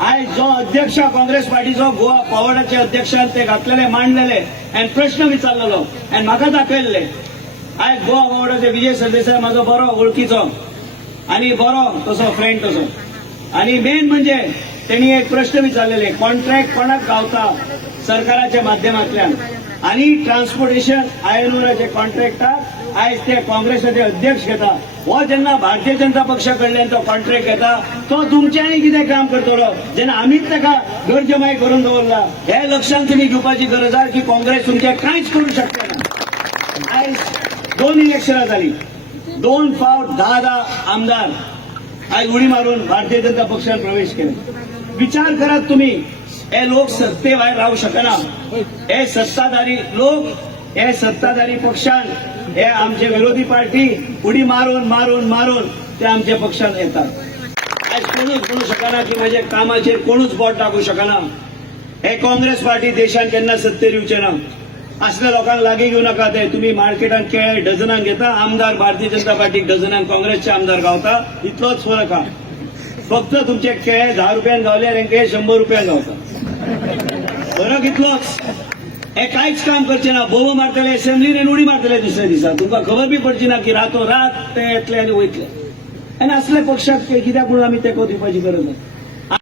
आयज जो अध्यक्ष काँग्रेस पार्टीचो गोवा फॉरवर्डाचे अध्यक्षान ते घातलेले मांडलेले आनी प्रश्न विचारलेलो आनी म्हाका दाखयल्ले आयज गोवा फॉरवर्डाचे विजय सरदेसाय म्हाजो बरो वळखीचो आनी बरो तसो फ्रेंड तसो आनी मेन म्हणजे त्यांनी एक प्रश्न विचारलेले कॉन्ट्रॅक्ट कोणाक गावता सरकाराच्या माध्यमांतल्यान आनी ट्रान्सपोर्टेशन आयनोराचे कॉन्ट्रॅक्टाक आयज ते काँग्रेसाचे अध्यक्ष घेता हो जेन्ना भारतीय जनता पक्षा कडल्यान तो कॉन्ट्रॅक्ट घेता तो तुमच्यांनी कितें काम करतलो जेन्ना आमीच ताका गरजमाय करून दवरला हे लक्षांत तुमी घेवपाची गरज आसा की काँग्रेस तुमचें कांयच करूंक शकना. आयज 2 इलेक्शनां जाली 2 फावट 10 आमदार आयज उडी मारून भारतीय जनता पक्षान प्रवेश केले. विचार करात तुम्ही हे लोक सत्ते भायर रावू शकना हे सत्ताधारी लोक हे सत्ताधारी पक्षान हे आमचे विरोधी पार्टी उडी मारून मारून मारून ते आमच्या पक्षान येतात. आज कोणूच म्हणू शकना की माझ्या कामाचेर कोणूच बोट टाकू शकना. हे काँग्रेस पार्टी देशान केन्ना सत्तेर येवचे ना. असल्या लोकांक लागीं घेऊ नका ते तुम्ही मार्केटान केळे डझनान घेता आमदार भारतीय जनता पार्टीक डझनान काँग्रेसचे आमदार गावता इतलोच फरक हा. फक्त तुमचे केळे 10 रुपयान गावले तांकां 100 रुपयान गावता फरक इतलोच. हे कांयच काम करचे ना बोबो मारतले असेंब्लीन उडी मारतले दुसऱ्या दिसा तुमकां खबर बी पडची ना की रातो रात ते येतले आनी वयतले आनी असले पक्षाक कित्याक म्हणून आमी तेंको दिवपाची गरज ना.